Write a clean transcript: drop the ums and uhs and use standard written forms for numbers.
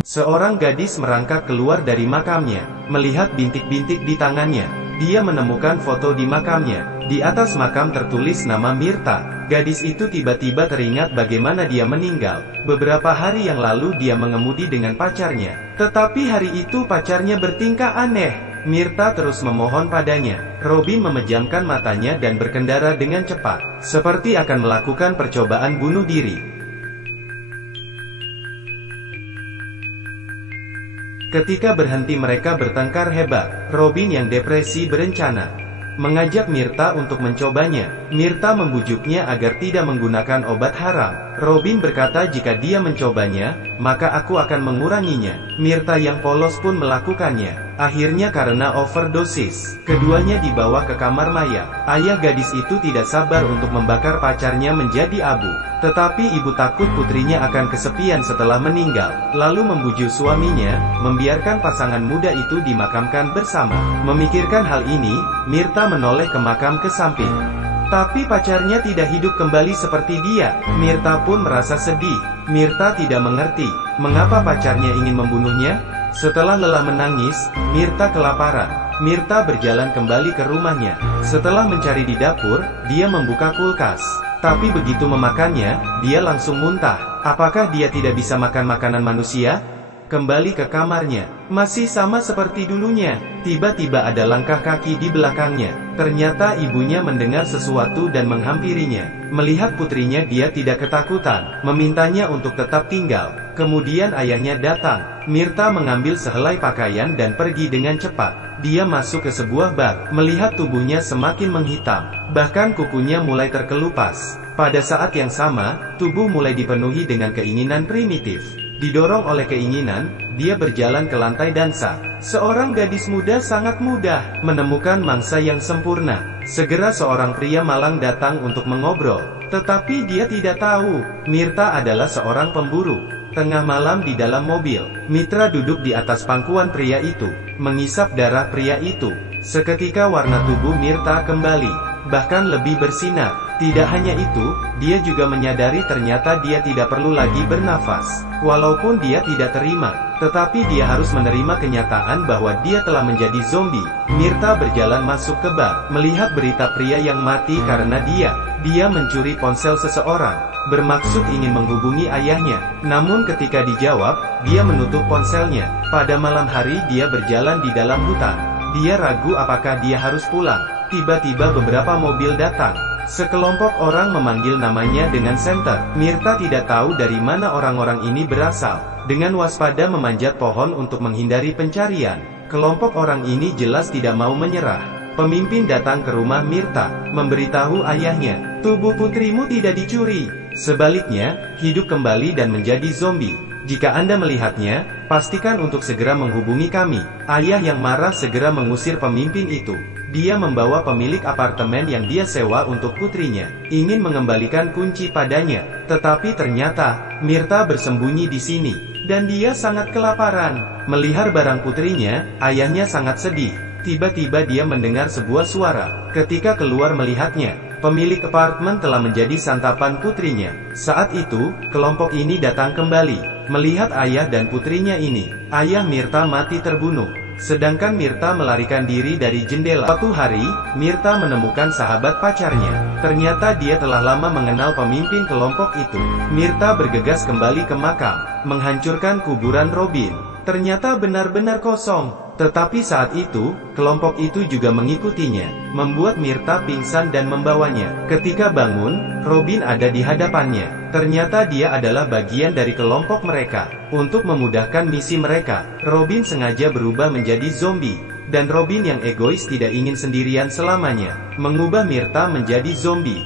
Seorang gadis merangkak keluar dari makamnya, melihat bintik-bintik di tangannya. Dia menemukan foto di makamnya. Di atas makam tertulis nama Mirta. Gadis itu tiba-tiba teringat bagaimana dia meninggal. Beberapa hari yang lalu dia mengemudi dengan pacarnya. Tetapi hari itu pacarnya bertingkah aneh. Mirta terus memohon padanya. Robin memejamkan matanya dan berkendara dengan cepat, seperti akan melakukan percobaan bunuh diri. Ketika berhenti mereka bertengkar hebat. Robin yang depresi berencana mengajak Mirta untuk mencobanya. Mirta membujuknya agar tidak menggunakan obat haram. Robin berkata jika dia mencobanya, maka aku akan menguranginya. Mirta yang polos pun melakukannya. Akhirnya karena overdosis, keduanya dibawa ke kamar mayat. Ayah gadis itu tidak sabar untuk membakar pacarnya menjadi abu. Tetapi ibu takut putrinya akan kesepian setelah meninggal. Lalu membujuk suaminya, membiarkan pasangan muda itu dimakamkan bersama. Memikirkan hal ini, Mirta menoleh ke makam ke samping. Tapi pacarnya tidak hidup kembali seperti dia. Mirta pun merasa sedih. Mirta tidak mengerti, mengapa pacarnya ingin membunuhnya. Setelah lelah menangis, Mirta kelaparan. Mirta berjalan kembali ke rumahnya. Setelah mencari di dapur, dia membuka kulkas. Tapi begitu memakannya, dia langsung muntah. Apakah dia tidak bisa makan makanan manusia? Kembali ke kamarnya, masih sama seperti dulunya. Tiba-tiba ada langkah kaki di belakangnya. Ternyata ibunya mendengar sesuatu dan menghampirinya. Melihat putrinya, dia tidak ketakutan, memintanya untuk tetap tinggal. Kemudian ayahnya datang. Mirta mengambil sehelai pakaian dan pergi dengan cepat. Dia masuk ke sebuah bar. Melihat tubuhnya semakin menghitam, bahkan kukunya mulai terkelupas. Pada saat yang sama, tubuh mulai dipenuhi dengan keinginan primitif. Didorong oleh keinginan, dia berjalan ke lantai dansa. Seorang gadis muda sangat mudah menemukan mangsa yang sempurna. Segera seorang pria malang datang untuk mengobrol. Tetapi dia tidak tahu, Mirta adalah seorang pemburu. Tengah malam di dalam mobil, Mitra duduk di atas pangkuan pria itu, mengisap darah pria itu. Seketika warna tubuh Mirta kembali, bahkan lebih bersinar. Tidak hanya itu, dia juga menyadari ternyata dia tidak perlu lagi bernafas. Walaupun dia tidak terima, tetapi dia harus menerima kenyataan bahwa dia telah menjadi zombie. Mirta berjalan masuk ke bar, melihat berita pria yang mati karena dia mencuri ponsel seseorang, bermaksud ingin menghubungi ayahnya. Namun ketika dijawab, dia menutup ponselnya. Pada malam hari dia berjalan di dalam hutan. Dia ragu apakah dia harus pulang. Tiba-tiba beberapa mobil datang. Sekelompok orang memanggil namanya dengan senter. Mirta tidak tahu dari mana orang-orang ini berasal. Dengan waspada memanjat pohon untuk menghindari pencarian. Kelompok orang ini jelas tidak mau menyerah. Pemimpin datang ke rumah Mirta, memberitahu ayahnya, tubuh putrimu tidak dicuri. Sebaliknya, hidup kembali dan menjadi zombie. Jika Anda melihatnya, pastikan untuk segera menghubungi kami. Ayah yang marah segera mengusir pemimpin itu. Dia membawa pemilik apartemen yang dia sewa untuk putrinya, ingin mengembalikan kunci padanya. Tetapi ternyata, Mirta bersembunyi di sini, dan dia sangat kelaparan. Melihat barang putrinya, ayahnya sangat sedih. Tiba-tiba dia mendengar sebuah suara. Ketika keluar melihatnya, pemilik apartemen telah menjadi santapan putrinya. Saat itu, kelompok ini datang kembali. Melihat ayah dan putrinya ini, ayah Mirta mati terbunuh. Sedangkan Mirta melarikan diri dari jendela. Suatu hari, Mirta menemukan sahabat pacarnya. Ternyata dia telah lama mengenal pemimpin kelompok itu. Mirta bergegas kembali ke makam, menghancurkan kuburan Robin. Ternyata benar-benar kosong. Tetapi saat itu, kelompok itu juga mengikutinya, membuat Mirta pingsan dan membawanya. Ketika bangun, Robin ada di hadapannya. Ternyata dia adalah bagian dari kelompok mereka. Untuk memudahkan misi mereka, Robin sengaja berubah menjadi zombie. Dan Robin yang egois tidak ingin sendirian selamanya, mengubah Mirta menjadi zombie.